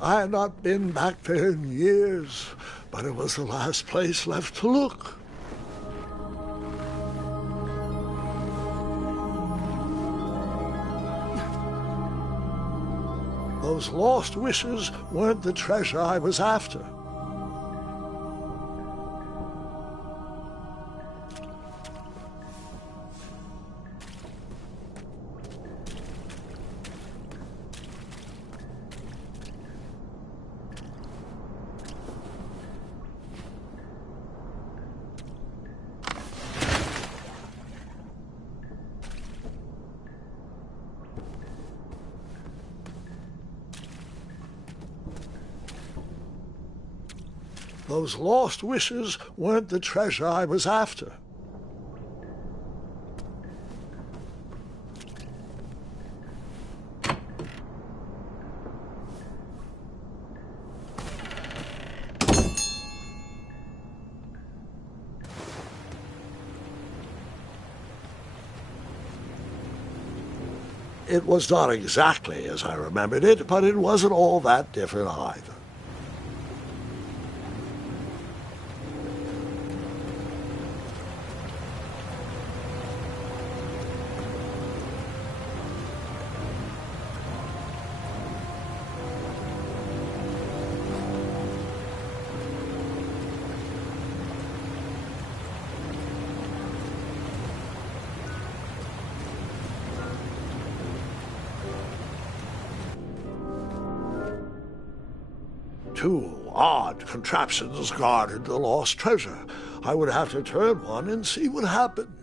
I had not been back there in years, but it was the last place left to look. Those lost wishes weren't the treasure I was after. Those lost wishes weren't the treasure I was after. It was not exactly as I remembered it, but it wasn't all that different either. Two odd contraptions guarded the lost treasure. I would have to turn one and see what happened.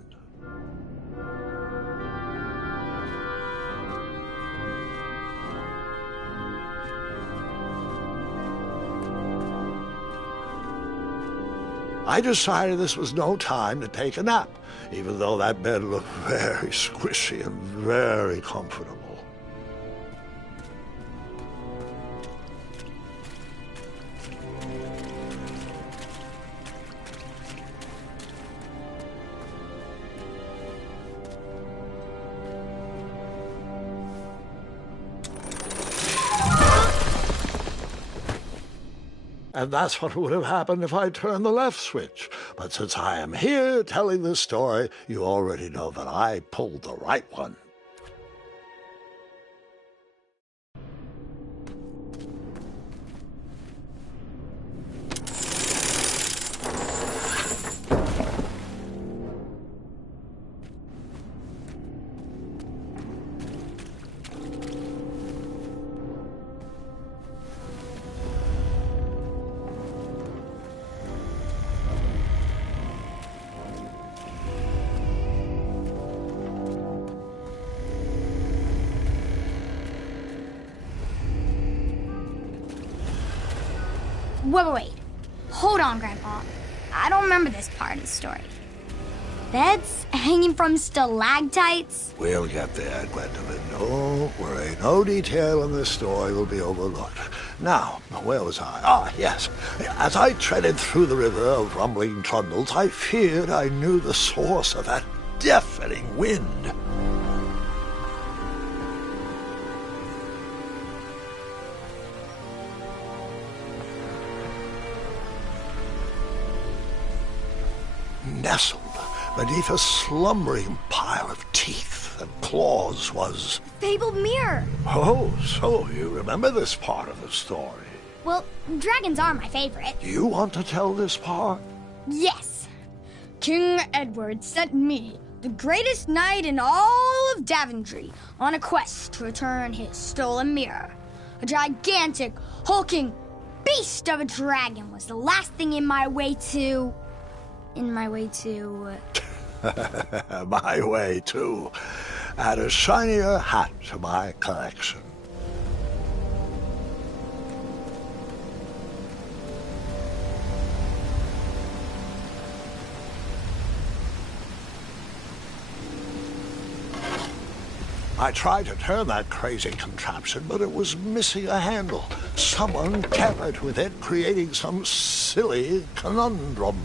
I decided this was no time to take a nap, even though that bed looked very squishy and very comfortable. And that's what would have happened if I turned the left switch. But since I am here telling this story, you already know that I pulled the right one. Wait. Hold on, Grandpa. I don't remember this part of the story. Beds hanging from stalactites? We'll get there, Gwendolyn. Don't worry. No detail in this story will be overlooked. Now, where was I? Ah, yes. As I treaded through the river of rumbling trundles, I feared I knew the source of that deafening wind. Nestled beneath a slumbering pile of teeth and claws was... Fabled mirror! Oh, so you remember this part of the story? Well, dragons are my favorite. You want to tell this part? Yes. King Edward sent me, the greatest knight in all of Daventry, on a quest to return his stolen mirror. A gigantic, hulking beast of a dragon was the last thing in my way to... My way, too. Add a shinier hat to my collection. I tried to turn that crazy contraption, but it was missing a handle. Someone tampered with it, creating some silly conundrum.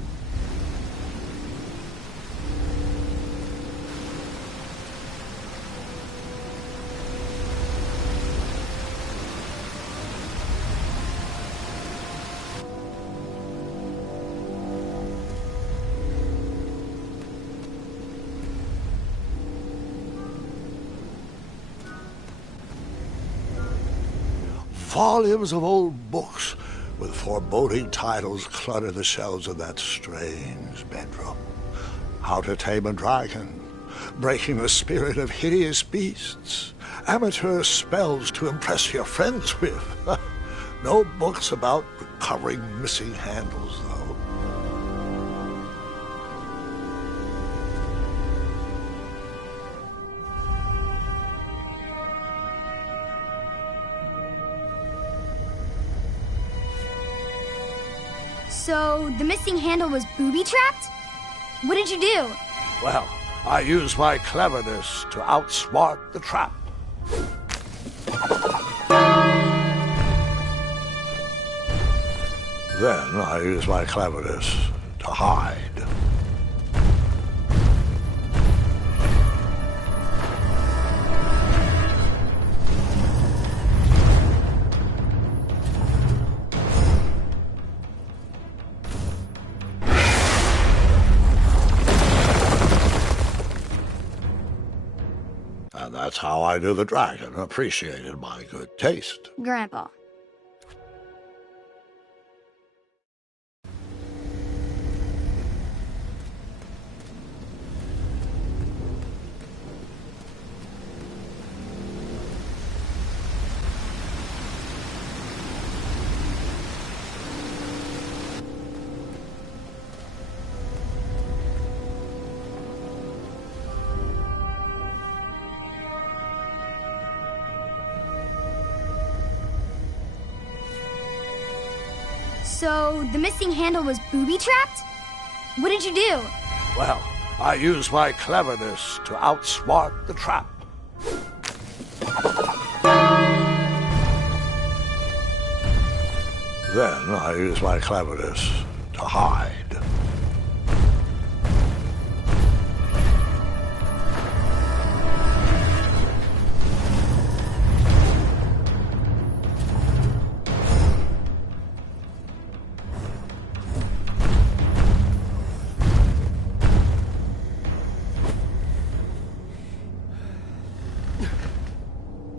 Volumes of old books with foreboding titles clutter the shelves of that strange bedroom. How to Tame a Dragon, Breaking the Spirit of Hideous Beasts, Amateur Spells to Impress Your Friends with. No books about recovering missing handles, though. So, the missing handle was booby-trapped? What did you do? Well, I used my cleverness to outsmart the trap. Then I used my cleverness to hide. And that's how I knew the dragon appreciated my good taste. Grandpa. So, the missing handle was booby-trapped? What did you do? Well, I used my cleverness to outsmart the trap. Then I used my cleverness to hide.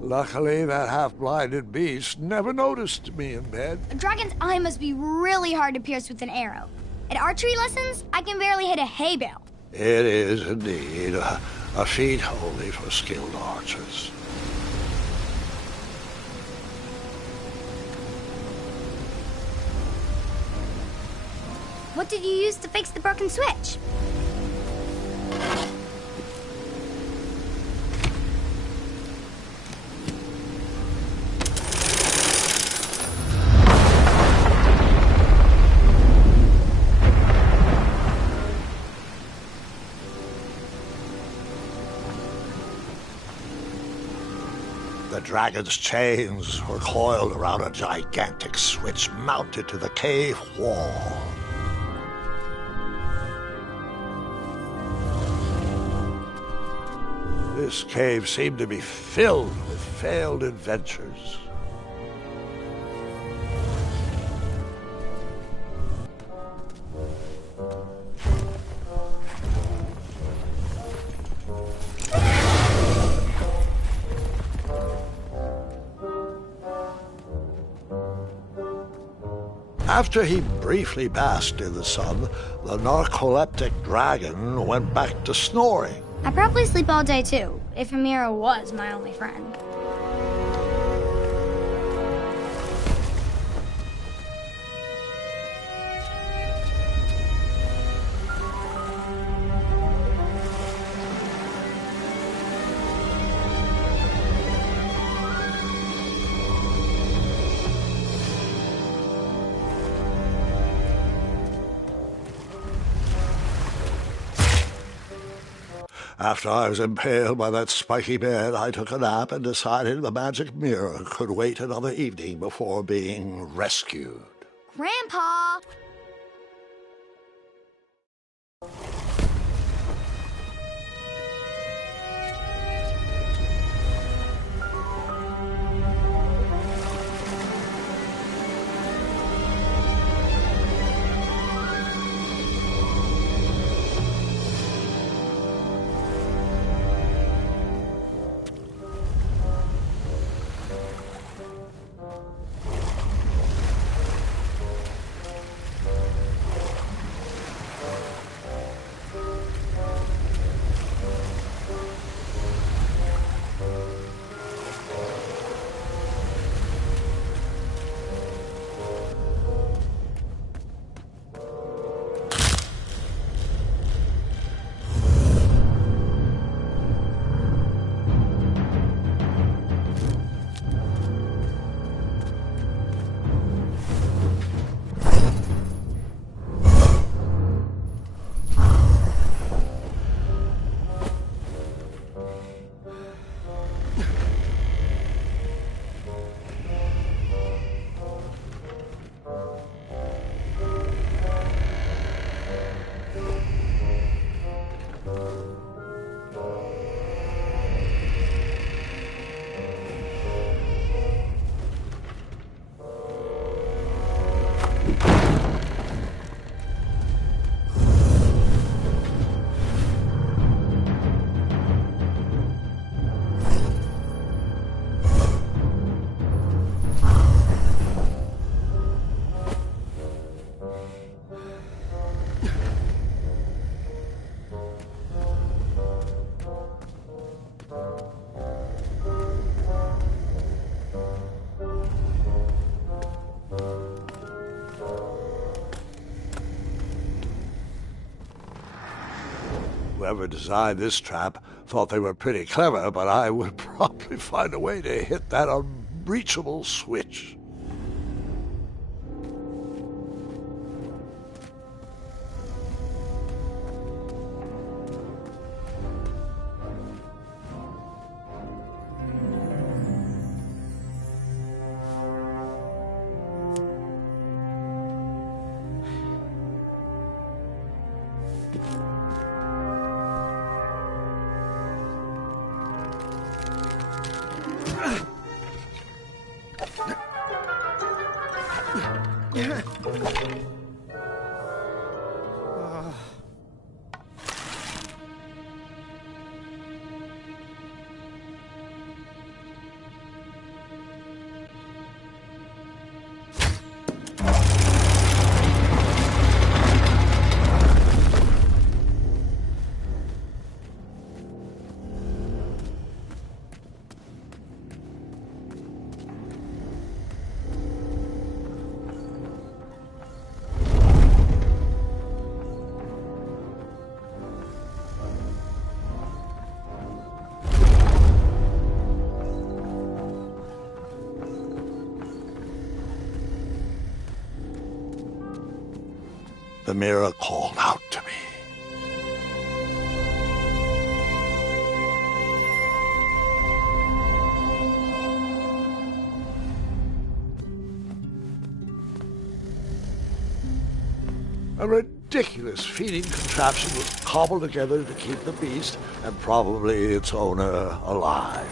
Luckily, that half-blinded beast never noticed me in bed. A dragon's eye must be really hard to pierce with an arrow. At archery lessons, I can barely hit a hay bale. It is indeed a feat only for skilled archers. What did you use to fix the broken switch? The dragon's chains were coiled around a gigantic switch mounted to the cave wall. This cave seemed to be filled with failed adventures. After he briefly basked in the sun, the narcoleptic dragon went back to snoring. I probably sleep all day too, if Amira was my only friend. After I was impaled by that spiky bed, I took a nap and decided the magic mirror could wait another evening before being rescued. Grandpa! whoever designed this trap thought they were pretty clever, but I would probably find a way to hit that unreachable switch. The mirror called out to me. A ridiculous feeding contraption was cobbled together to keep the beast and probably its owner alive.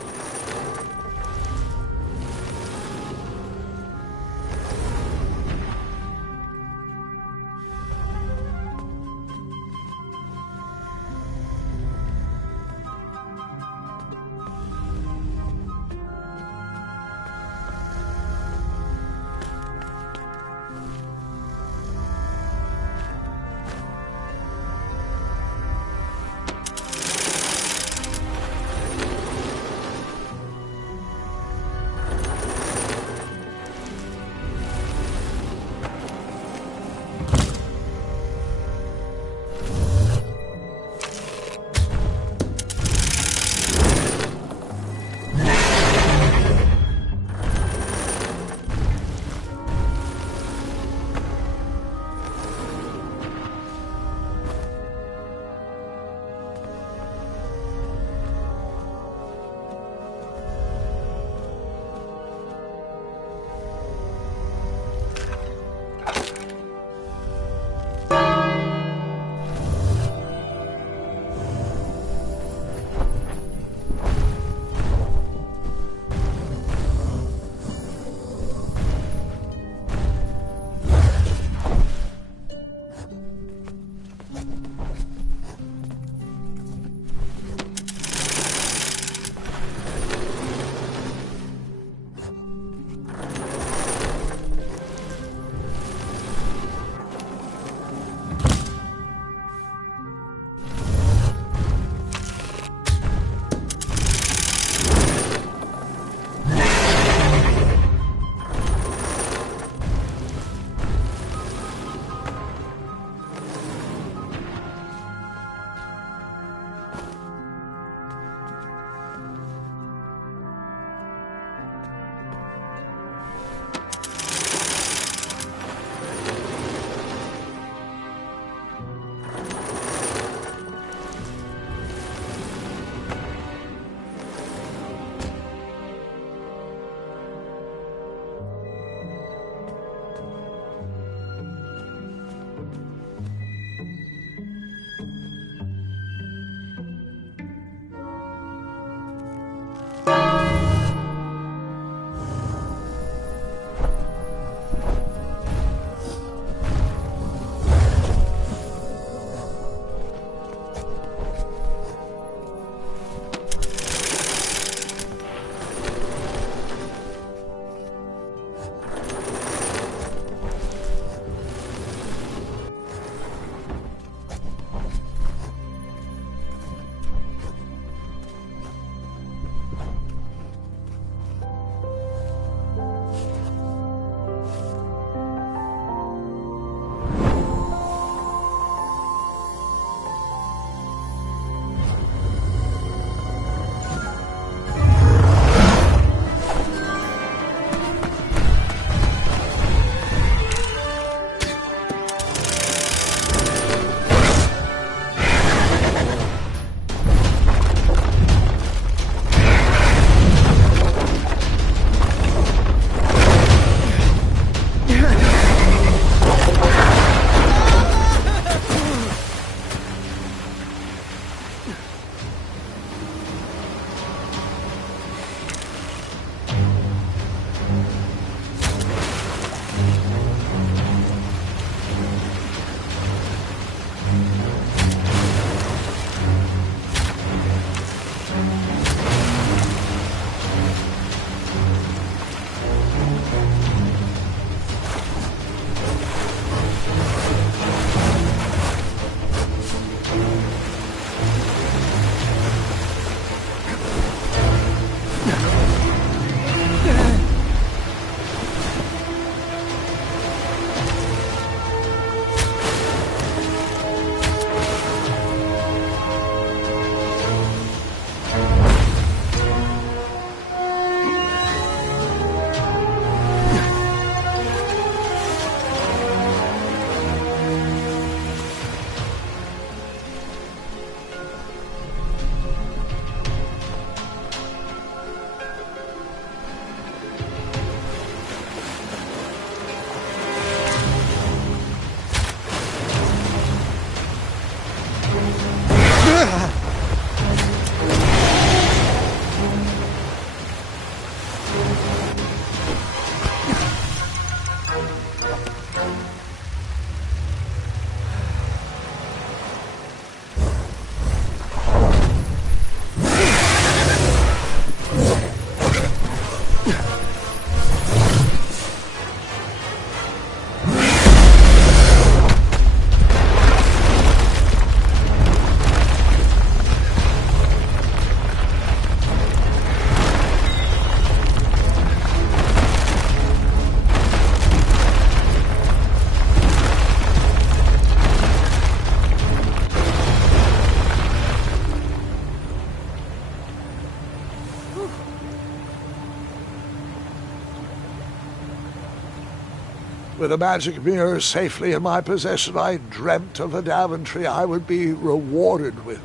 With the magic mirror safely in my possession, I dreamt of the Daventry I would be rewarded with,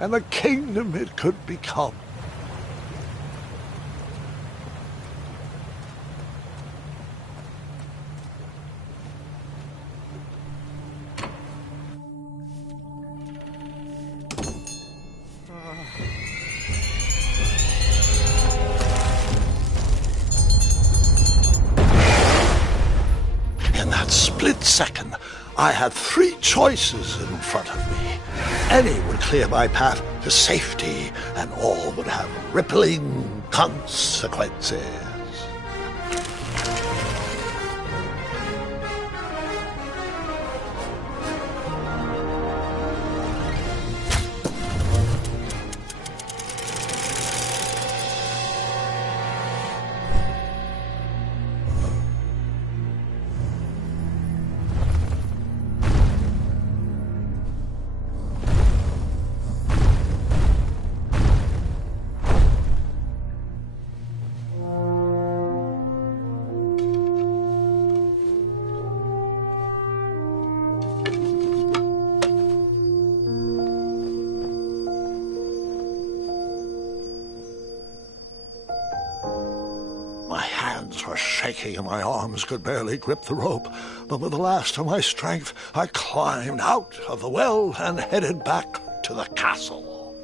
and the kingdom it could become. In that split second, I had three choices in front of me. Any would clear my path to safety, and all would have rippling consequences. My hands were shaking and my arms could barely grip the rope, but with the last of my strength, I climbed out of the well and headed back to the castle.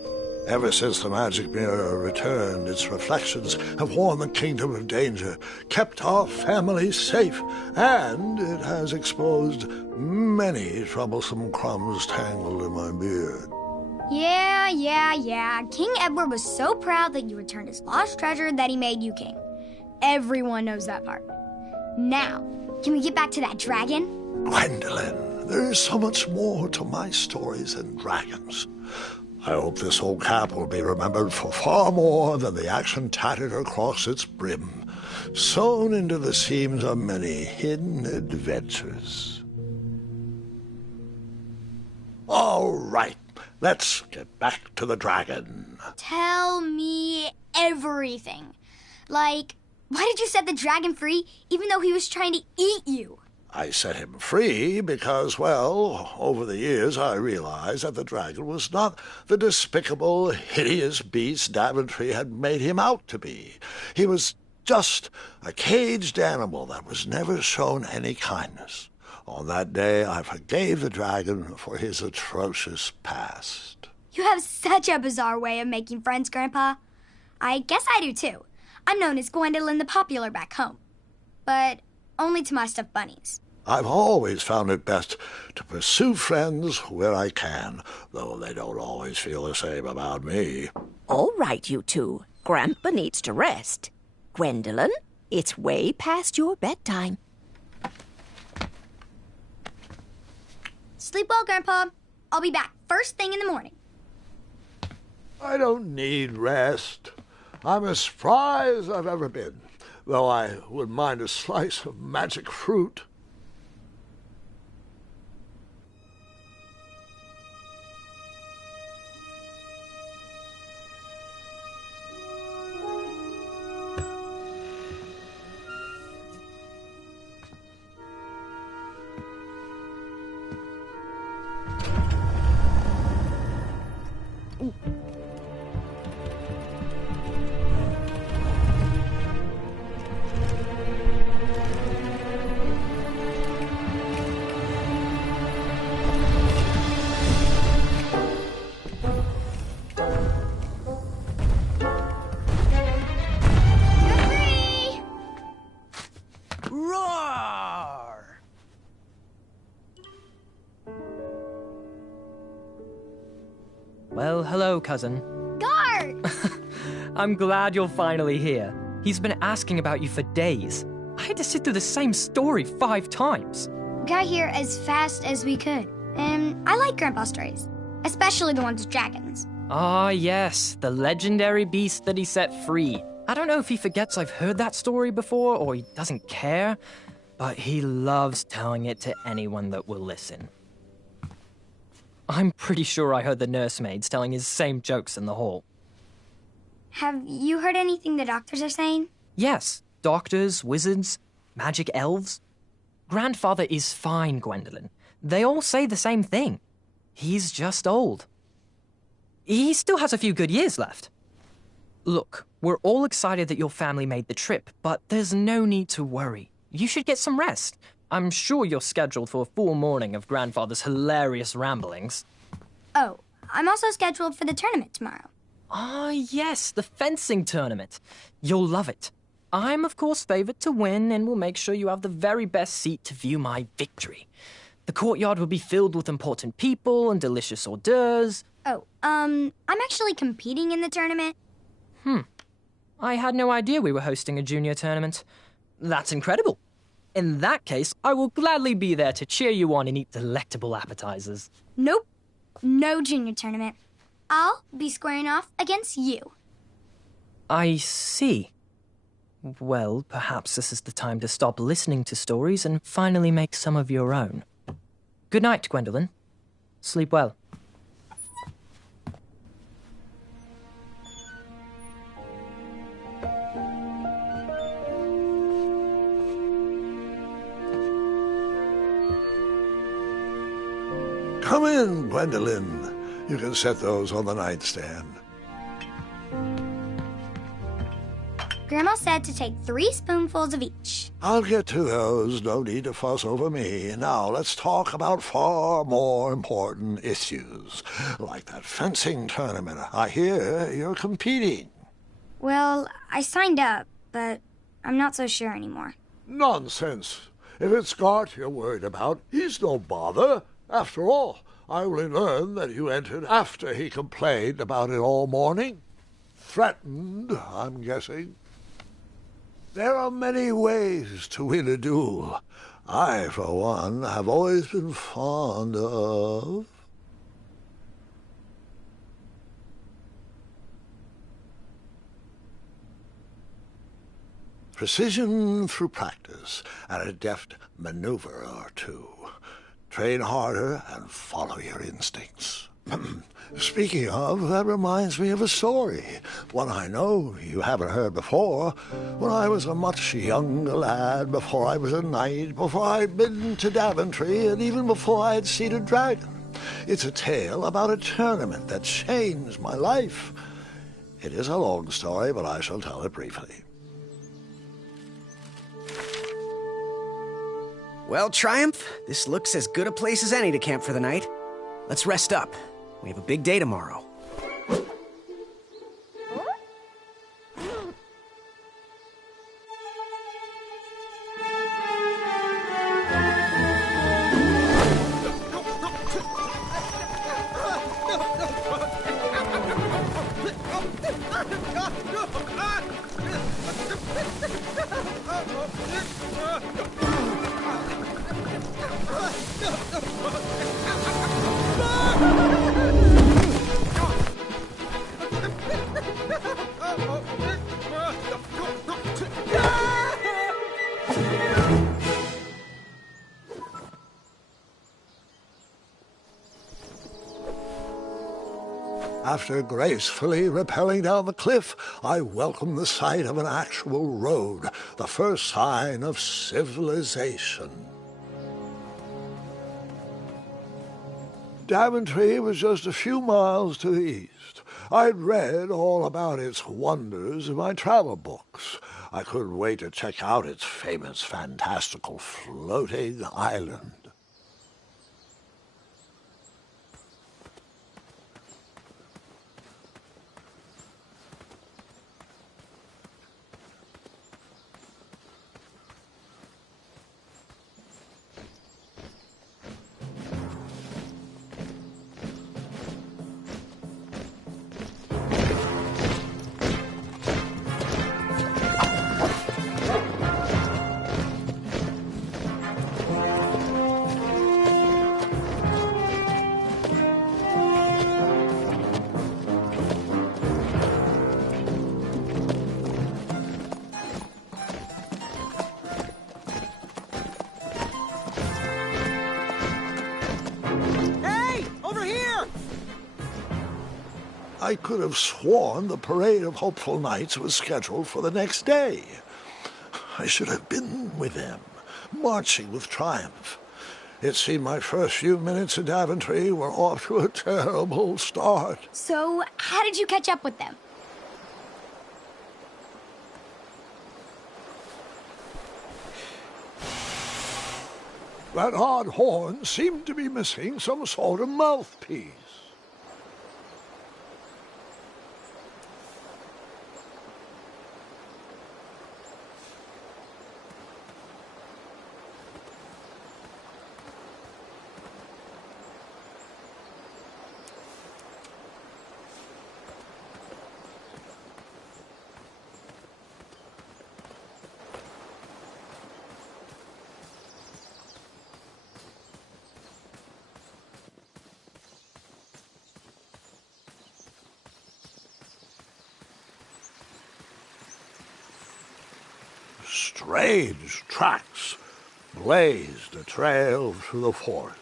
Ever since the magic mirror returned, its reflections have warned the kingdom of danger, kept our family safe, and it has exposed many troublesome crumbs tangled in my beard. Yeah. King Edward was so proud that you returned his lost treasure that he made you king. Everyone knows that part. Now, can we get back to that dragon? Gwendolyn, there is so much more to my stories than dragons. I hope this old cap will be remembered for far more than the action tattered across its brim, sewn into the seams of many hidden adventures. All right, let's get back to the dragon. Tell me everything. Like, why did you set the dragon free even though he was trying to eat you? I set him free because, well, over the years I realized that the dragon was not the despicable, hideous beast Daventry had made him out to be. He was just a caged animal that was never shown any kindness. On that day, I forgave the dragon for his atrocious past. You have such a bizarre way of making friends, Grandpa. I guess I do, too. I'm known as Gwendolyn the Popular back home. But only to my stuffed bunnies. I've always found it best to pursue friends where I can, though they don't always feel the same about me. All right, you two. Grandpa needs to rest. Gwendolyn, it's way past your bedtime. Sleep well, Grandpa. I'll be back first thing in the morning. I don't need rest. I'm as spry as I've ever been, though I wouldn't mind a slice of magic fruit. Roar! Well, hello, cousin. Guard! I'm glad you're finally here. He's been asking about you for days. I had to sit through the same story 5 times. We got here as fast as we could. And I like Grandpa's stories, especially the ones with dragons. Ah, yes, the legendary beast that he set free. I don't know if he forgets I've heard that story before or he doesn't care, but he loves telling it to anyone that will listen. I'm pretty sure I heard the nursemaids telling his same jokes in the hall. Have you heard anything the doctors are saying? Yes, doctors, wizards, magic elves. Grandfather is fine, Gwendolyn. They all say the same thing. He's just old. He still has a few good years left. Look, we're all excited that your family made the trip, but there's no need to worry. You should get some rest. I'm sure you're scheduled for a full morning of Grandfather's hilarious ramblings. Oh, I'm also scheduled for the tournament tomorrow. Ah, yes, the fencing tournament. You'll love it. I'm, of course, favored to win, and will make sure you have the very best seat to view my victory. The courtyard will be filled with important people and delicious hors d'oeuvres. Oh, I'm actually competing in the tournament. I had no idea we were hosting a junior tournament. That's incredible. In that case, I will gladly be there to cheer you on and eat delectable appetizers. Nope, no junior tournament. I'll be squaring off against you. I see. Well, perhaps this is the time to stop listening to stories and finally make some of your own. Good night, Gwendolyn. Sleep well. Come in, Gwendolyn. You can set those on the nightstand. Grandma said to take 3 spoonfuls of each. I'll get to those. No need to fuss over me. Now let's talk about far more important issues, like that fencing tournament. I hear you're competing. Well, I signed up, but I'm not so sure anymore. Nonsense. If it's Scott you're worried about, he's no bother. After all, I only learned that you entered after he complained about it all morning. Threatened, I'm guessing. There are many ways to win a duel. I, for one, have always been fond of... precision through practice and a deft maneuver or two. Train harder and follow your instincts. Speaking of, that reminds me of a story, one I know you haven't heard before. When I was a much younger lad, before I was a knight, before I'd been to Daventry, and even before I'd seen a dragon. It's a tale about a tournament that changed my life. It is a long story, but I shall tell it briefly. Well, Triumph, this looks as good a place as any to camp for the night. Let's rest up. We have a big day tomorrow. After gracefully rappelling down the cliff, I welcomed the sight of an actual road, the first sign of civilization. Daventry was just a few miles to the east. I'd read all about its wonders in my travel books. I couldn't wait to check out its famous, fantastical floating island. I could have sworn the parade of hopeful knights was scheduled for the next day. I should have been with them. marching with triumph. It seemed my first few minutes in Daventry were off to a terrible start. So, how did you catch up with them? That odd horn seemed to be missing some sort of mouthpiece. Strange tracks blazed a trail through the forest.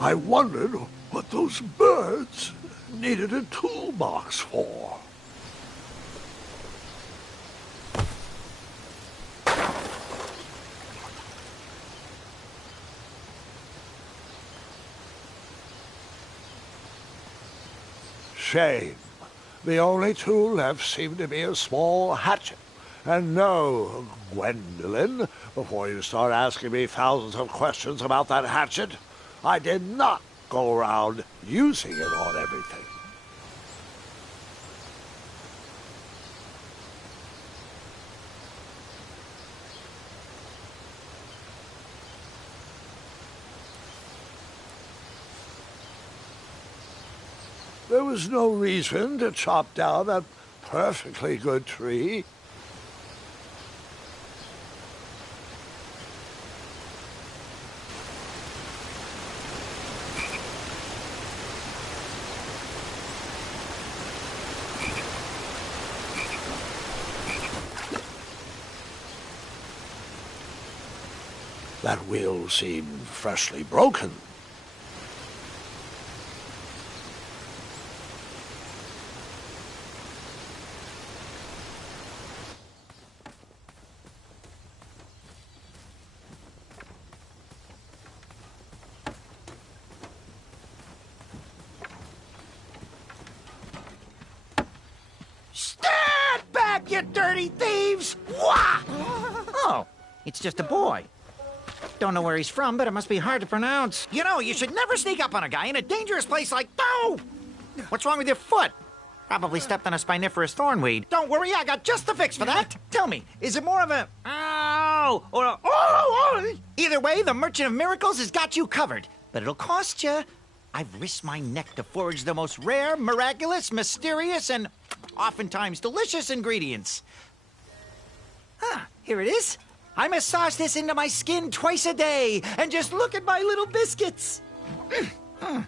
I wondered what those birds needed a toolbox for. Shame. The only tool left seemed to be a small hatchet. And no, Gwendolyn, before you start asking me thousands of questions about that hatchet, I did not go around using it on everything. There was no reason to chop down that perfectly good tree. That wheel seemed freshly broken. Stand back, you dirty thieves! Wah! Oh, it's just a boy. Don't know where he's from, but it must be hard to pronounce. You know, you should never sneak up on a guy in a dangerous place like... Oh! What's wrong with your foot? Probably stepped on a spiniferous thornweed. Don't worry, I got just the fix for that. Tell me, is it more of a... Ow! Or a... Oh! Either way, the Merchant of Miracles has got you covered. But it'll cost you. I've risked my neck to forage the most rare, miraculous, mysterious, and oftentimes delicious ingredients. Ah, here it is. I massage this into my skin twice a day, and just look at my little biscuits.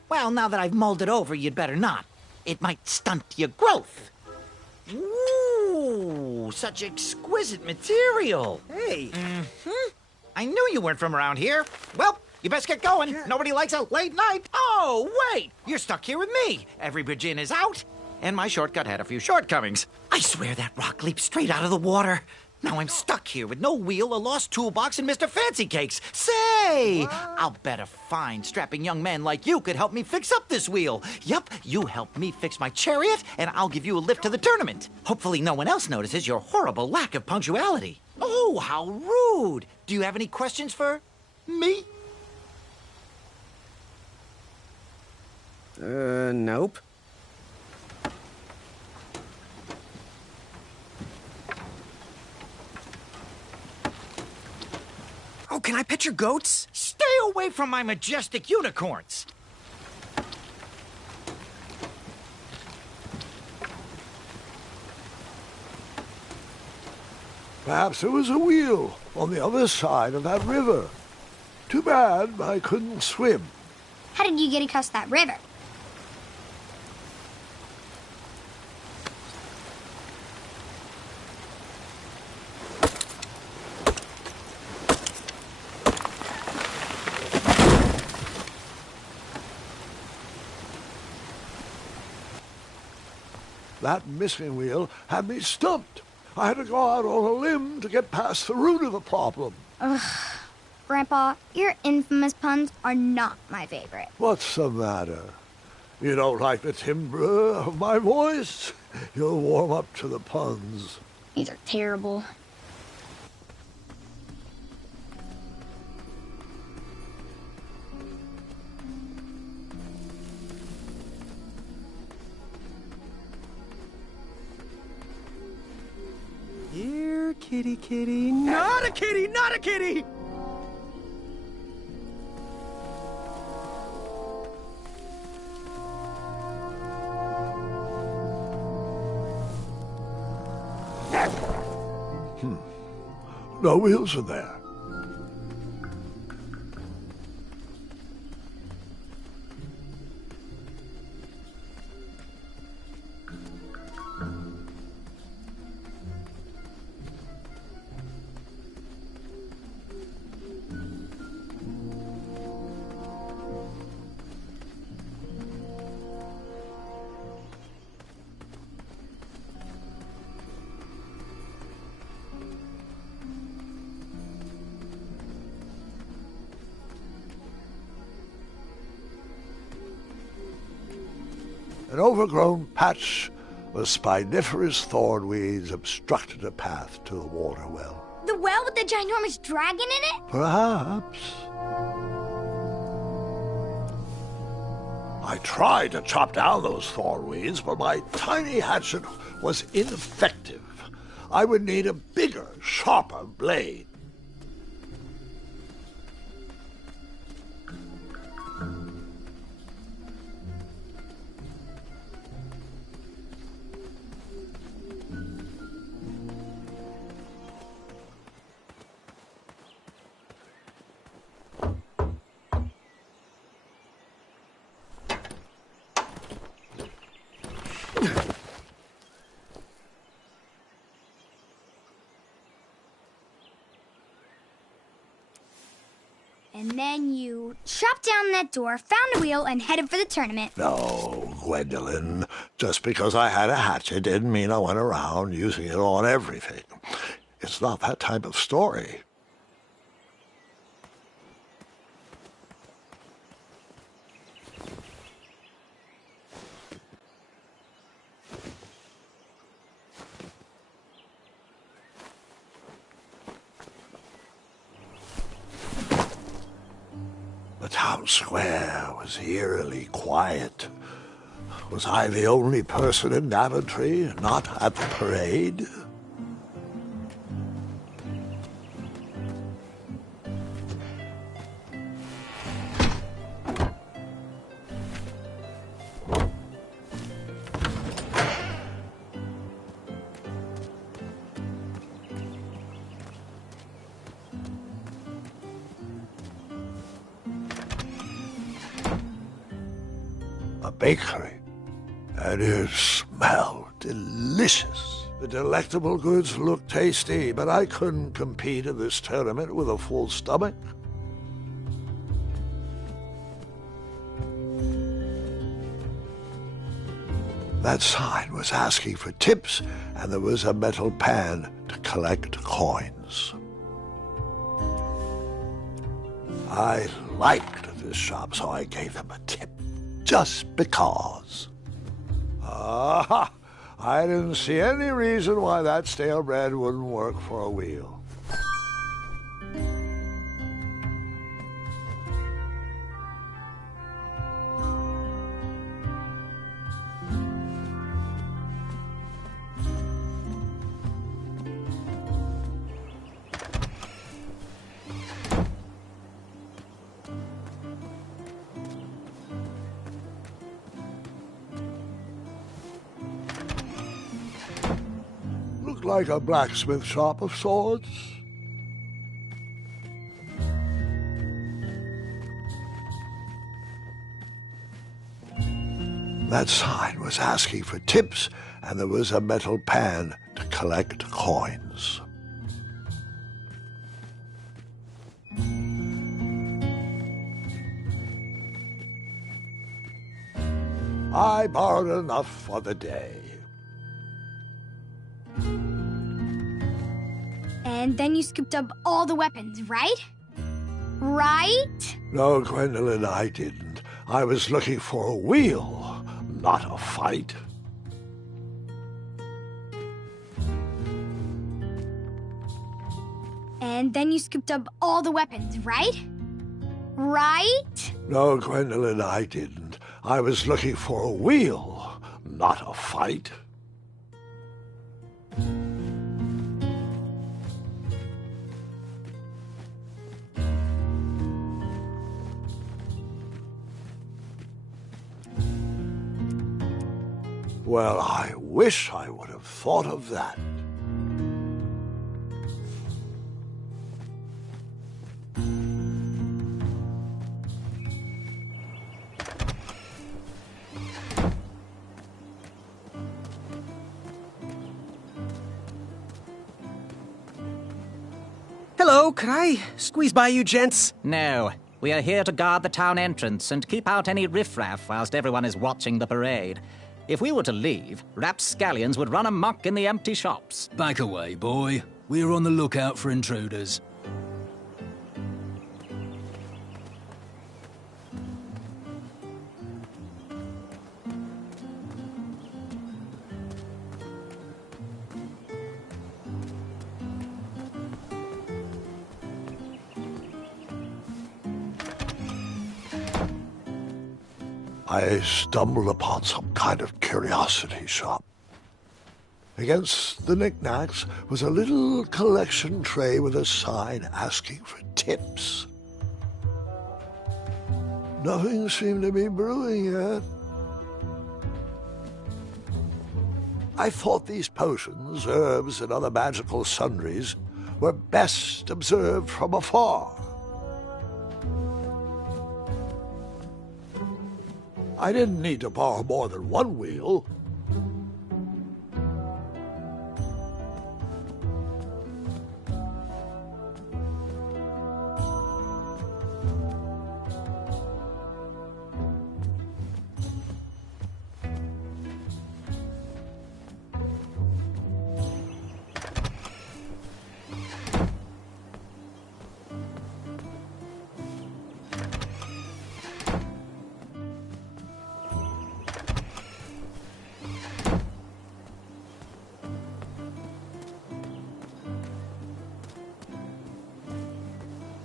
Well, now that I've mulled it over, you'd better not. It might stunt your growth. Ooh, such exquisite material. Hey. I knew you weren't from around here. Well, you best get going. Nobody likes a late night. Oh, wait, you're stuck here with me. Every bridge in is out, and my shortcut had a few shortcomings. I swear that rock leaped straight out of the water. Now I'm stuck here with no wheel, a lost toolbox, and Mr. Fancy Cakes. Say, I'll bet a fine, strapping young man like you could help me fix up this wheel. Yup, you help me fix my chariot, and I'll give you a lift to the tournament. Hopefully no one else notices your horrible lack of punctuality. Oh, how rude. Do you have any questions for me? Nope. Oh, can I pet your goats? Stay away from my majestic unicorns. Perhaps there was a wheel on the other side of that river. Too bad I couldn't swim. How did you get across that river? That missing wheel had me stumped. I had to go out on a limb to get past the root of the problem. Grandpa, your infamous puns are not my favorite. What's the matter? You don't like the timbre of my voice? You'll warm up to the puns. These are terrible. Here, kitty, kitty. Not a kitty, not a kitty! No wheels in there. An overgrown patch of spiniferous thornweeds obstructed a path to the water well. The well with the ginormous dragon in it? Perhaps. I tried to chop down those thornweeds, but my tiny hatchet was ineffective. I would need a bigger, sharper blade. And then you chopped down that door, found a wheel, and headed for the tournament. No, Gwendolyn. Just because I had a hatchet didn't mean I went around using it on everything. It's not that type of story. The town square was eerily quiet. Was I the only person in Daventry not at the parade? A bakery, and it smelled delicious. The delectable goods looked tasty, but I couldn't compete in this tournament with a full stomach. That sign was asking for tips, and there was a metal pan to collect coins. I liked this shop, so I gave them a tip. Just because. I didn't see any reason why that stale bread wouldn't work for a wheel. like a blacksmith shop of sorts? That sign was asking for tips, and there was a metal pan to collect coins. I borrowed enough for the day. And then you scooped up all the weapons, right? Right? No, Gwendolyn, I didn't. I was looking for a wheel, not a fight. And then you scooped up all the weapons, right? Right? No, Gwendolyn, I didn't. I was looking for a wheel, not a fight. Well, I wish I would have thought of that. Hello, could I squeeze by you gents? No, we are here to guard the town entrance and keep out any riffraff whilst everyone is watching the parade. If we were to leave, rapscallions would run amok in the empty shops. Back away, boy. We're on the lookout for intruders. I stumbled upon some kind of curiosity shop. Against the knickknacks was a little collection tray with a sign asking for tips. Nothing seemed to be brewing yet. I thought these potions, herbs, and other magical sundries were best observed from afar. I didn't need to borrow more than one wheel.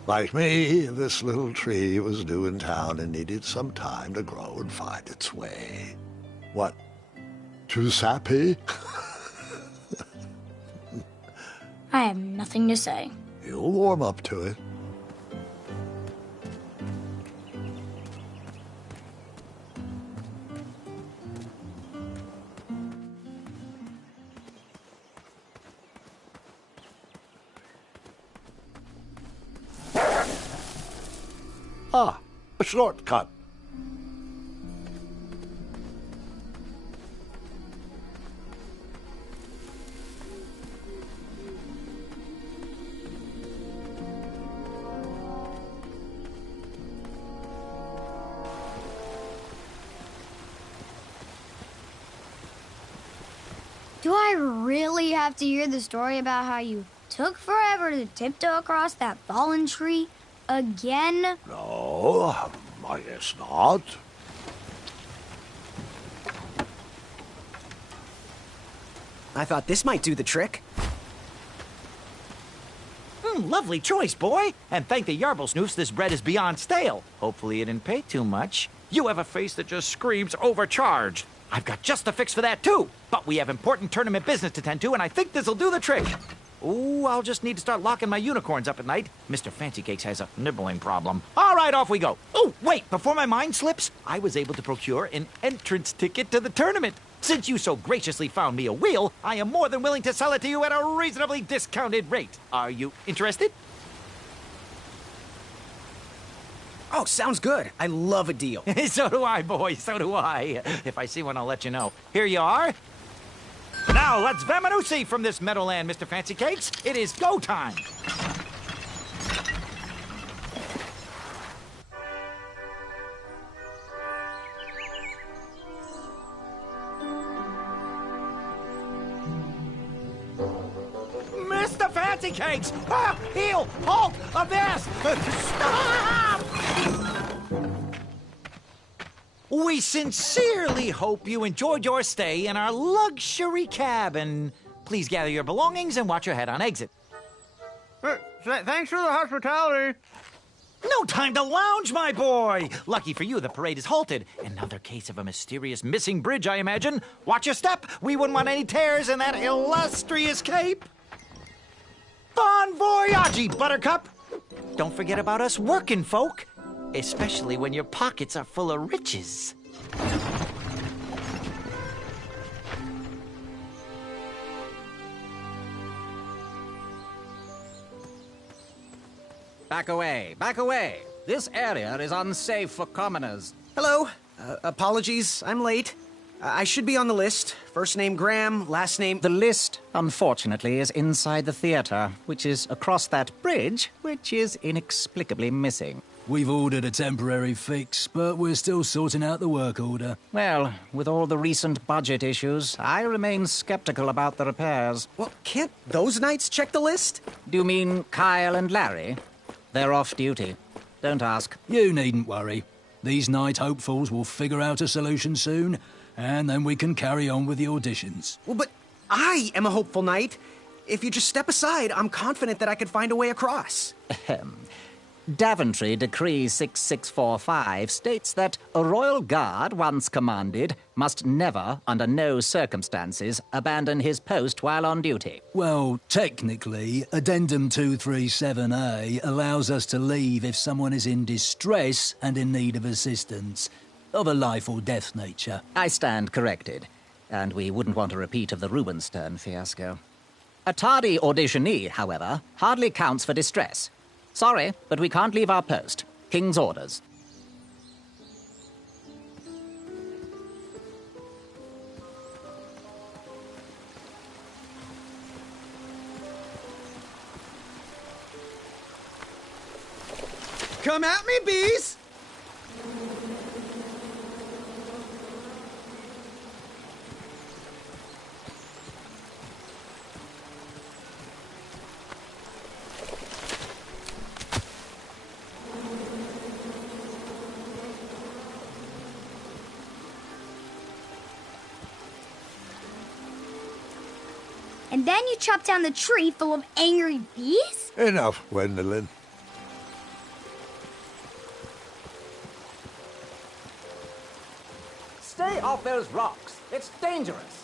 Like me, this little tree was new in town and needed some time to grow and find its way. What? Too sappy? I have nothing to say. You'll warm up to it. Ah, a shortcut. Do I really have to hear the story about how you took forever to tiptoe across that fallen tree again? No, I guess not. I thought this might do the trick. Lovely choice, boy. And thank the Yarblesnoofs, this bread is beyond stale. Hopefully you didn't pay too much. You have a face that just screams overcharged. I've got just the fix for that, too. But we have important tournament business to tend to, and I think this'll do the trick. Ooh, I'll just need to start locking my unicorns up at night. Mr. Fancy Cakes has a nibbling problem. All right, off we go. Oh, wait, before my mind slips, I was able to procure an entrance ticket to the tournament. Since you so graciously found me a wheel, I am more than willing to sell it to you at a reasonably discounted rate. Are you interested? Oh, sounds good. I love a deal. So do I, boy, so do I. If I see one, I'll let you know. Here you are. Now, let's vamoose from this meadowland, Mr. Fancy Cakes. It is go time. Mr. Fancy Cakes! Ah, heel! Halt! Avast! Stop! We sincerely hope you enjoyed your stay in our luxury cabin. Please gather your belongings and watch your head on exit. Thanks for the hospitality. No time to lounge, my boy! Lucky for you, the parade is halted. Another case of a mysterious missing bridge, I imagine. Watch your step. We wouldn't want any tears in that illustrious cape. Bon voyage, Buttercup! Don't forget about us working folk, especially when your pockets are full of riches. Back away, back away. This area is unsafe for commoners. Hello. Apologies, I'm late. I should be on the list. First name Graham, last name... The list, unfortunately, is inside the theater, which is across that bridge, which is inexplicably missing. We've ordered a temporary fix, but we're still sorting out the work order. Well, with all the recent budget issues, I remain skeptical about the repairs. Well, can't those knights check the list? Do you mean Kyle and Larry? They're off duty. Don't ask. You needn't worry. These night hopefuls will figure out a solution soon, and then we can carry on with the auditions. Well, but I am a hopeful knight. If you just step aside, I'm confident that I could find a way across. Daventry Decree 6645 states that a royal guard, once commanded, must never, under no circumstances, abandon his post while on duty. Well, technically, Addendum 237A allows us to leave if someone is in distress and in need of assistance, of a life or death nature. I stand corrected, and we wouldn't want a repeat of the Rubenstern fiasco. A tardy auditionee, however, hardly counts for distress. Sorry, but we can't leave our post. King's orders. Come at me, bees! And then you chop down the tree full of angry bees? Enough, Gwendolyn. Stay off those rocks. It's dangerous.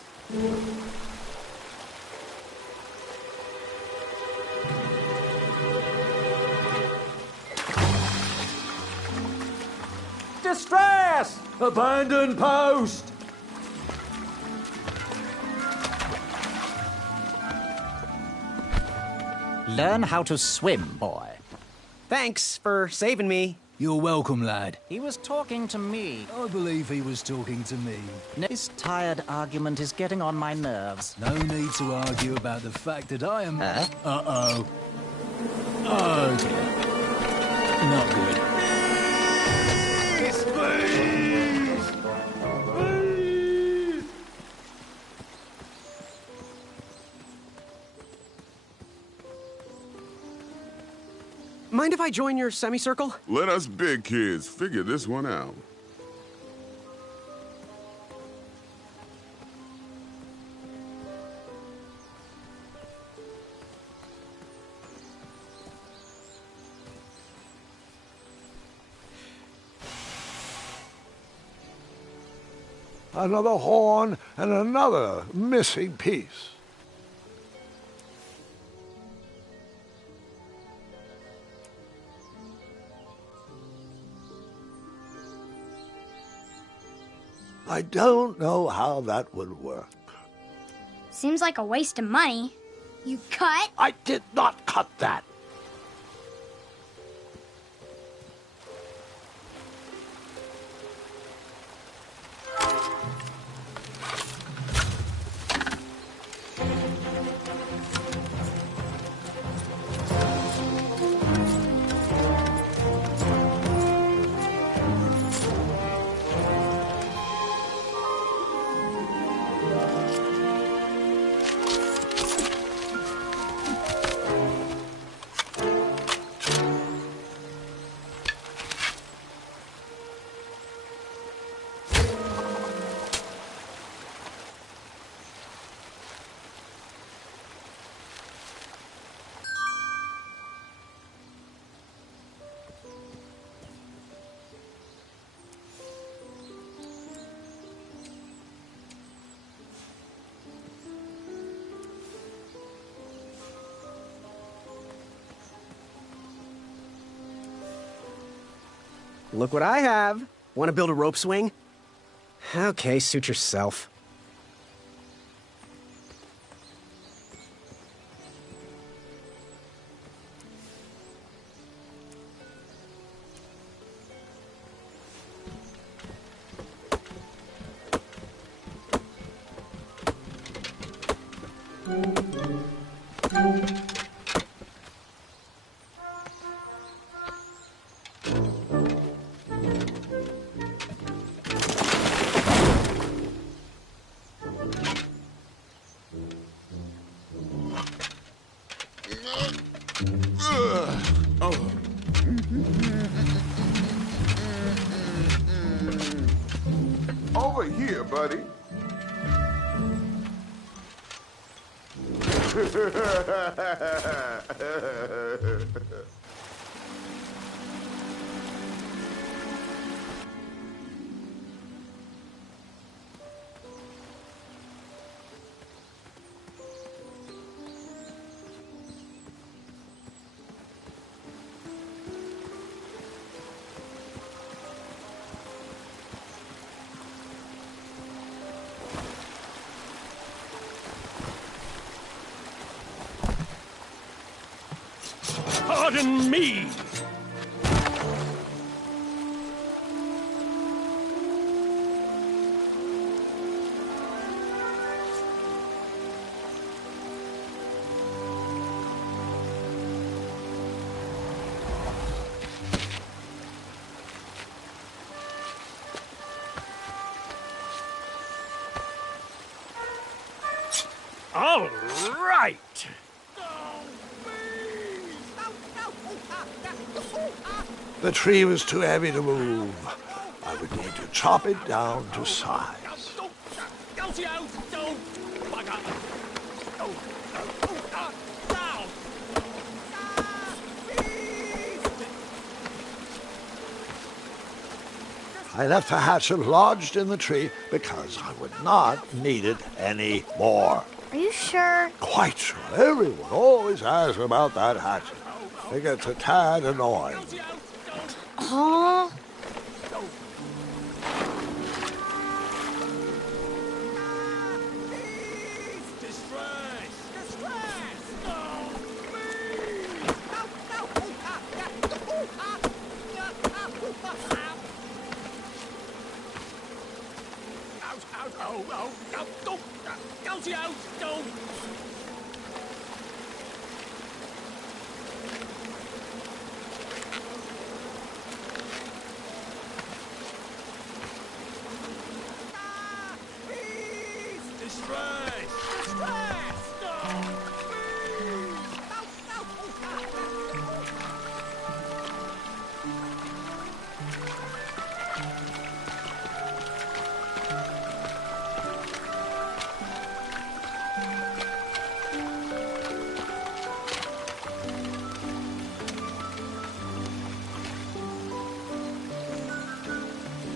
Distress! Abandon post! Learn how to swim, boy. Thanks for saving me. You're welcome, lad. He was talking to me. I believe he was talking to me. This tired argument is getting on my nerves. No need to argue about the fact that I am... Huh? Uh-oh. Oh, dear. Not good. Mind if I join your semicircle? Let us big kids figure this one out. Another horn and another missing piece. I don't know how that would work. Seems like a waste of money. You cut? I did not cut that. Look what I have. Want to build a rope swing? Okay, suit yourself. Over here, buddy. Pardon me! All right! The tree was too heavy to move. I would need to chop it down to size. I left the hatchet lodged in the tree because I would not need it any more. Are you sure? Quite sure. Everyone always asks about that hatchet. It gets a tad annoying. Huh?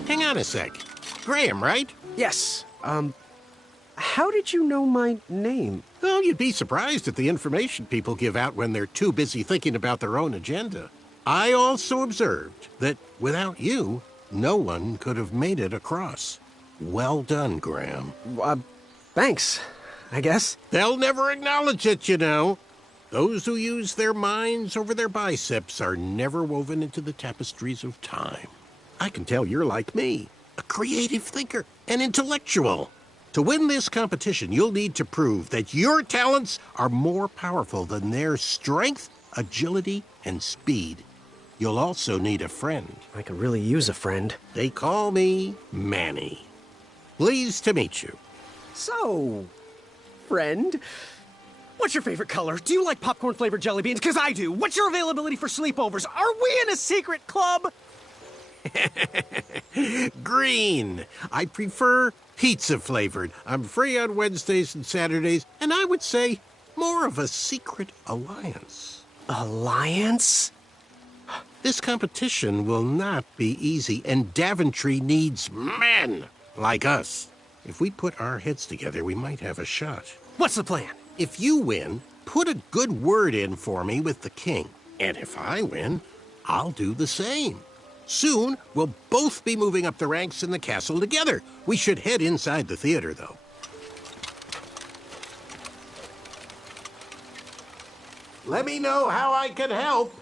Hang on a sec. Graham, right? Yes, how did you know my name? Oh, you'd be surprised at the information people give out when they're too busy thinking about their own agenda. I also observed that without you, no one could have made it across. Well done, Graham. Thanks, I guess. They'll never acknowledge it, you know. Those who use their minds over their biceps are never woven into the tapestries of time. I can tell you're like me, a creative thinker, an intellectual. To win this competition, you'll need to prove that your talents are more powerful than their strength, agility, and speed. You'll also need a friend. I could really use a friend. They call me Manny. Pleased to meet you. So, friend, what's your favorite color? Do you like popcorn-flavored jelly beans? Because I do. What's your availability for sleepovers? Are we in a secret club? Green. I prefer pizza-flavored. I'm free on Wednesdays and Saturdays, and I would say more of a secret alliance. Alliance? This competition will not be easy, and Daventry needs men like us. If we put our heads together, we might have a shot. What's the plan? If you win, put a good word in for me with the king. And if I win, I'll do the same. Soon, we'll both be moving up the ranks in the castle together. We should head inside the theater, though. Let me know how I can help.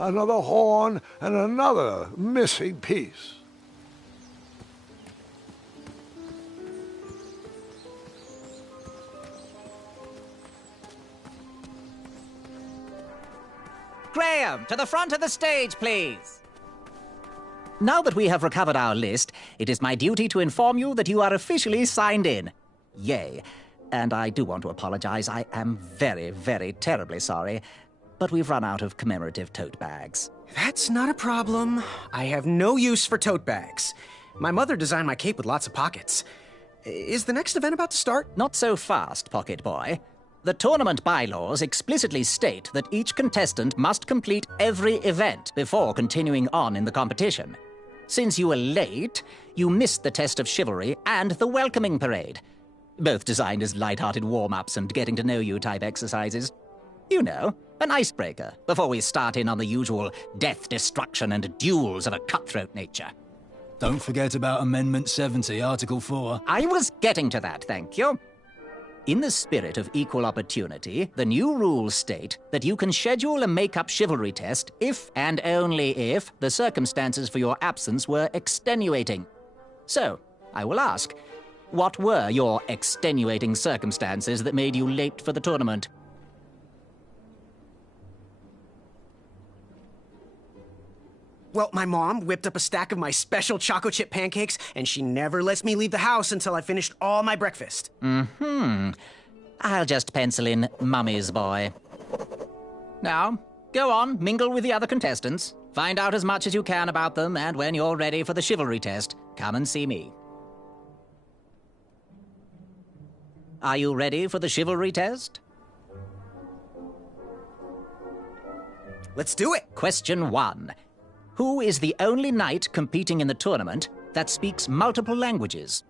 Another horn and another missing piece. Graham, to the front of the stage, please. Now that we have recovered our list, it is my duty to inform you that you are officially signed in. Yay. And I do want to apologize. I am very, very terribly sorry. But we've run out of commemorative tote bags. That's not a problem. I have no use for tote bags. My mother designed my cape with lots of pockets. Is the next event about to start? Not so fast, Pocket Boy. The tournament bylaws explicitly state that each contestant must complete every event before continuing on in the competition. Since you were late, you missed the test of chivalry and the welcoming parade. Both designed as light-hearted warm-ups and getting-to-know-you type exercises. You know, an icebreaker before we start in on the usual death, destruction, and duels of a cutthroat nature. Don't forget about Amendment 70, Article 4. I was getting to that, thank you. In the spirit of equal opportunity, the new rules state that you can schedule a make-up chivalry test if and only if the circumstances for your absence were extenuating. So, I will ask, what were your extenuating circumstances that made you late for the tournament? Well, my mom whipped up a stack of my special chocolate chip pancakes, and she never lets me leave the house until I finished all my breakfast. I'll just pencil in Mummy's boy. Now, go on, mingle with the other contestants. Find out as much as you can about them, and when you're ready for the chivalry test, come and see me. Are you ready for the chivalry test? Let's do it! Question 1. Who is the only knight competing in the tournament that speaks multiple languages?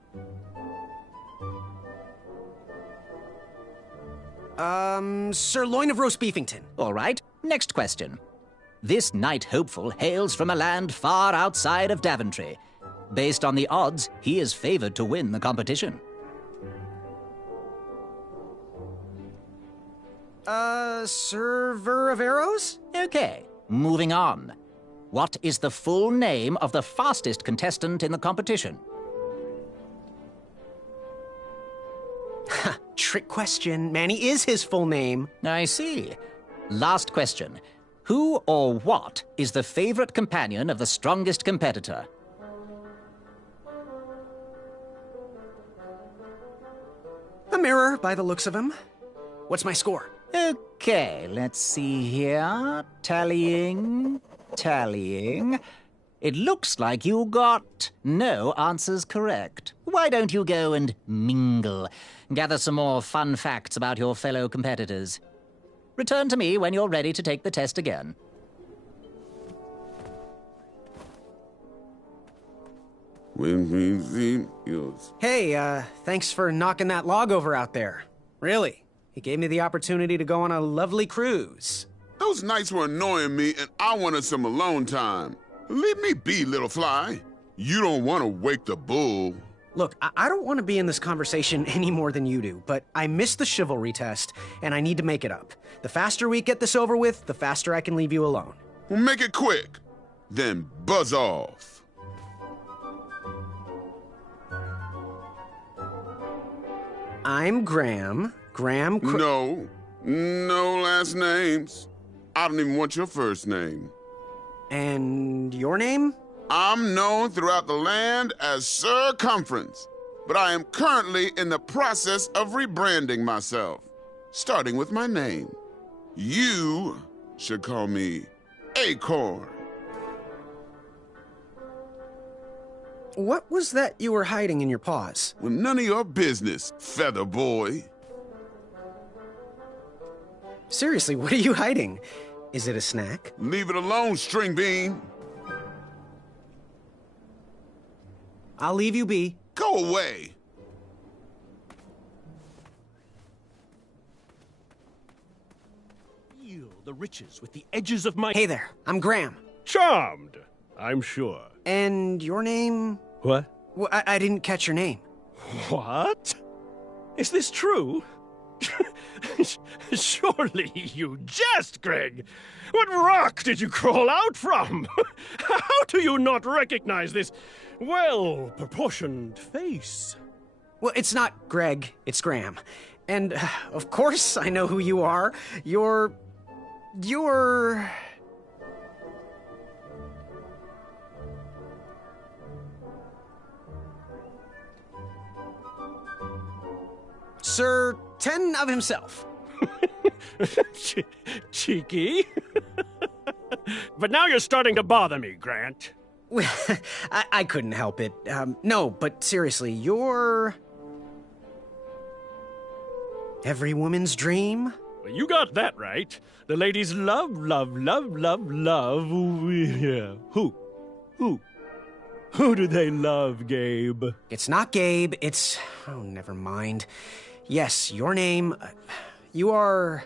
Sirloin of Roast Beefington. All right, next question. This knight hopeful hails from a land far outside of Daventry. Based on the odds, he is favored to win the competition. Server of Arrows? Okay, moving on. What is the full name of the fastest contestant in the competition? Trick question. Manny is his full name. I see. Last question. Who or what is the favorite companion of the strongest competitor? A mirror, by the looks of him. What's my score? Okay, let's see here. Tallying. It looks like you got no answers correct. Why don't you go and mingle? Gather some more fun facts about your fellow competitors. Return to me when you're ready to take the test again. Hey, thanks for knocking that log over out there. Really. He gave me the opportunity to go on a lovely cruise. Those nights were annoying me, and I wanted some alone time. Leave me be, little fly. You don't want to wake the bull. Look, I don't want to be in this conversation any more than you do, but I missed the chivalry test, and I need to make it up. The faster we get this over with, the faster I can leave you alone. Well, make it quick. Then buzz off. I'm Graham. No last names. I don't even want your first name. And your name? I'm known throughout the land as Circumference, but I am currently in the process of rebranding myself, starting with my name. You should call me Acorn. What was that you were hiding in your paws? Well, none of your business, Feather Boy. Seriously, what are you hiding? Is it a snack? Leave it alone, String Bean. I'll leave you be. Go away. Feel the riches with the edges of my... Hey there, I'm Graham. Charmed, I'm sure. And your name? What? Well, I didn't catch your name. What? Is this true? Surely you jest, Greg. What rock did you crawl out from? How do you not recognize this well-proportioned face? Well, it's not Greg, it's Graham. And, of course, I know who you are. You're... Sir Ten of himself. Cheeky. But now you're starting to bother me, Grant. I couldn't help it. No, but seriously, you're... every woman's dream? Well, you got that right. The ladies love. Yeah. Who do they love, Gabe? It's not Gabe, it's... oh, never mind. Yes, your name... you're...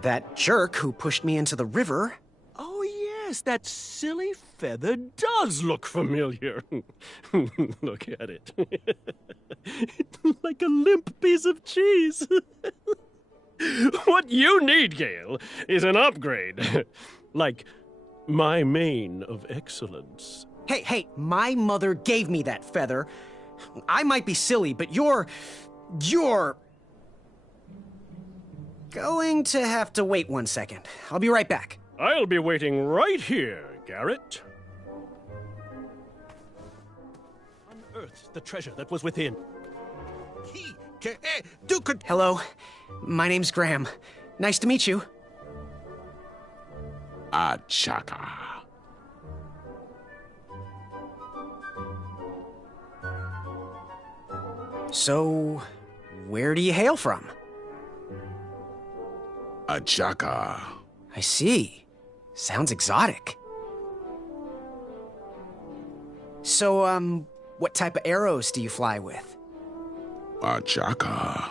that jerk who pushed me into the river. Oh, yes, that silly feather does look familiar. Look at it. Like a limp piece of cheese. What you need, Gale, is an upgrade. Like my mane of excellence. Hey, my mother gave me that feather. I might be silly, but you're going to have to wait 1 second. I'll be right back. I'll be waiting right here, Garrett. Unearthed the treasure that was within. Hello, my name's Graham. Nice to meet you. Achaka. So, where do you hail from? Achaka. I see. Sounds exotic. So, what type of arrows do you fly with? Achaka.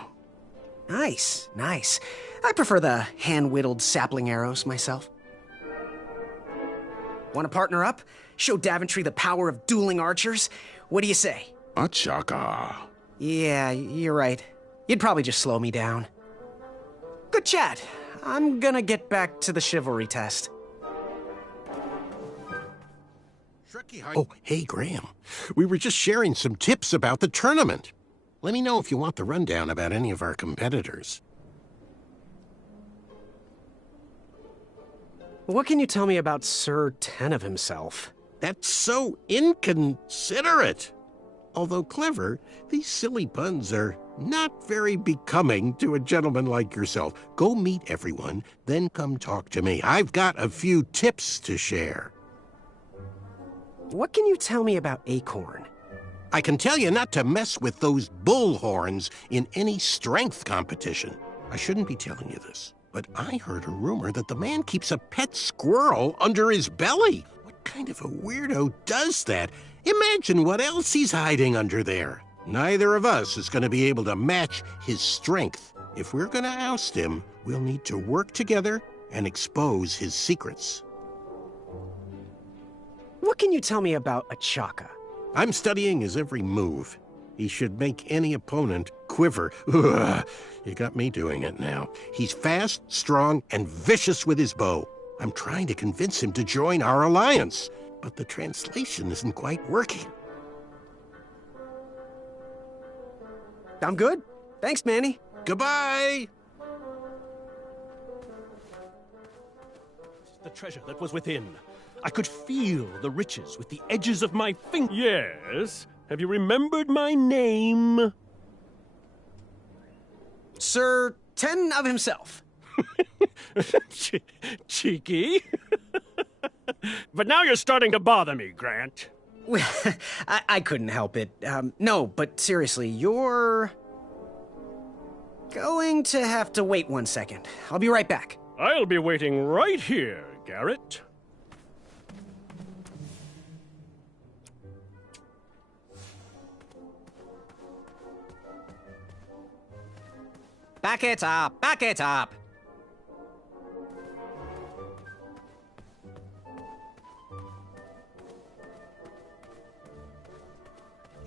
Nice. I prefer the hand-whittled sapling arrows myself. Want to partner up? Show Daventry the power of dueling archers? What do you say? Achaka. Yeah, you're right. You'd probably just slow me down. Good chat. I'm gonna get back to the chivalry test. Oh, hey, Graham. We were just sharing some tips about the tournament. Let me know if you want the rundown about any of our competitors. What can you tell me about Sir 10 of himself? That's so inconsiderate. Although clever, these silly puns are not very becoming to a gentleman like yourself. Go meet everyone, then come talk to me. I've got a few tips to share. What can you tell me about Acorn? I can tell you not to mess with those bullhorns in any strength competition. I shouldn't be telling you this, but I heard a rumor that the man keeps a pet squirrel under his belly. What kind of a weirdo does that? Imagine what else he's hiding under there. Neither of us is going to be able to match his strength. If we're going to oust him, we'll need to work together and expose his secrets. What can you tell me about Achaka? I'm studying his every move. He should make any opponent quiver. Ugh, you got me doing it now. He's fast, strong, and vicious with his bow. I'm trying to convince him to join our alliance, but the translation isn't quite working. I'm good. Thanks, Manny. Goodbye! The treasure that was within. I could feel the riches with the edges of my fingers. Yes? Have you remembered my name? Sir 10 of himself. Cheeky. But now you're starting to bother me, Grant. I couldn't help it. No, but seriously, you're going to have to wait 1 second. I'll be right back. I'll be waiting right here, Garrett. Back it up! Back it up!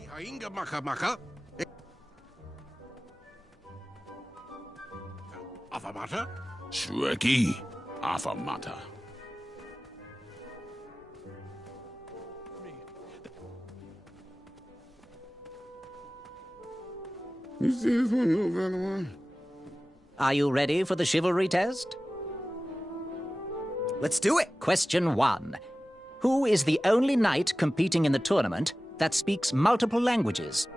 Hainga maka maka. Afamata? Shweki Afamata. You see this one, little better one? Are you ready for the chivalry test? Let's do it. Question 1. Who is the only knight competing in the tournament that speaks multiple languages?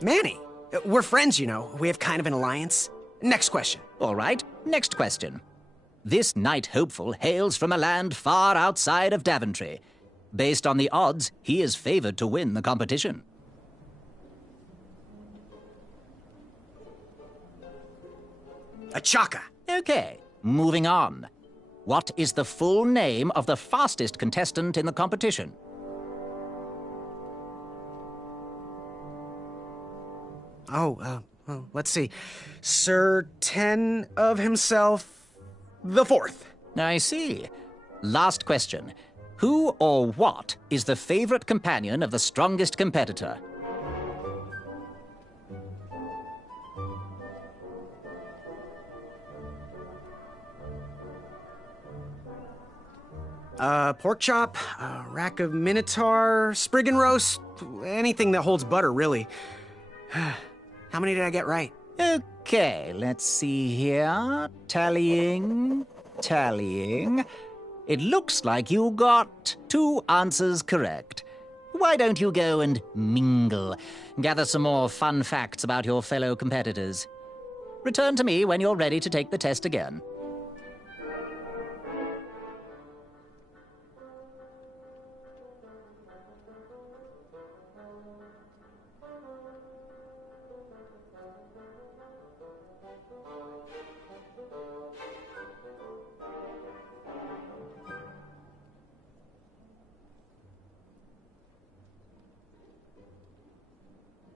Manny. We're friends, you know. We have kind of an alliance. Next question. All right, next question. This knight hopeful hails from a land far outside of Daventry. Based on the odds, he is favored to win the competition. Achaka. Okay, moving on. What is the full name of the fastest contestant in the competition? Well, let's see. Sir 10 of himself, the 4th. I see. Last question. Who or what is the favorite companion of the strongest competitor? Pork chop, rack of minotaur, sprig and roast, anything that holds butter, really. How many did I get right? Okay, let's see here. Tallying. It looks like you got 2 answers correct. Why don't you go and mingle? Gather some more fun facts about your fellow competitors. Return to me when you're ready to take the test again.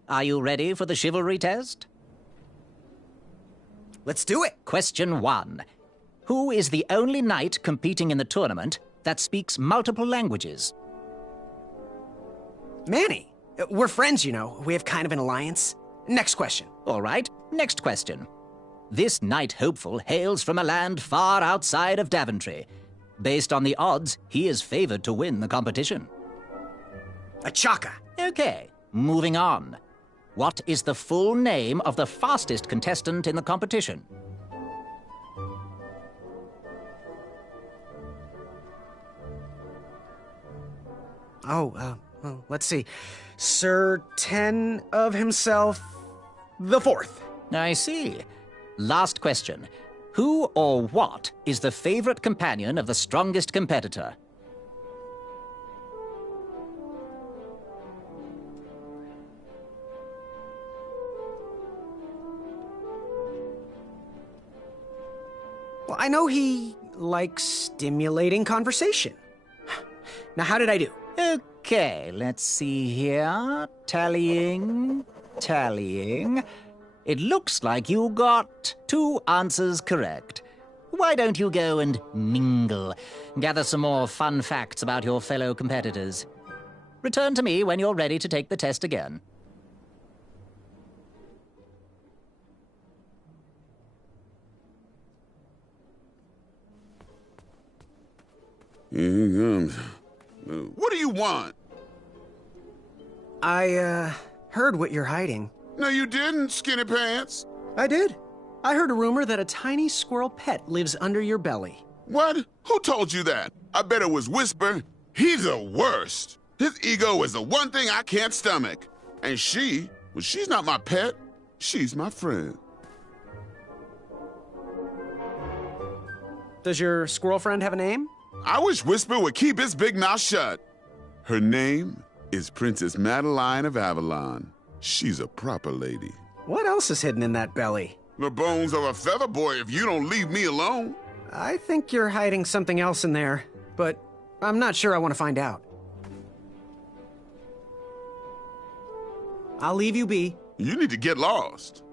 Are you ready for the chivalry test? Let's do it. Question 1. Who is the only knight competing in the tournament that speaks multiple languages? Manny. We're friends, you know. We have kind of an alliance. Next question. All right, next question. This knight hopeful hails from a land far outside of Daventry. Based on the odds, he is favored to win the competition. A chaka. Okay, moving on. What is the full name of the fastest contestant in the competition? Well, let's see. Sir Ten of himself, the fourth. I see. Last question. Who or what is the favorite companion of the strongest competitor? Well, I know he likes stimulating conversation. Now, how did I do? Okay, let's see here. Tallying. It looks like you got 2 answers correct. Why don't you go and mingle? Gather some more fun facts about your fellow competitors. Return to me when you're ready to take the test again. Here he comes. What do you want? I, heard what you're hiding. No, you didn't, skinny pants. I did. I heard a rumor that a tiny squirrel pet lives under your belly. What? Who told you that? I bet it was Whisper. He's the worst. His ego is the one thing I can't stomach. And she's not my pet. She's my friend. Does your squirrel friend have a name? I wish Whisper would keep his big mouth shut. Her name is Princess Madeline of Avalon. She's a proper lady. What else is hidden in that belly? The bones of a feather boy if you don't leave me alone. I think you're hiding something else in there, but I'm not sure I want to find out. I'll leave you be. You need to get lost.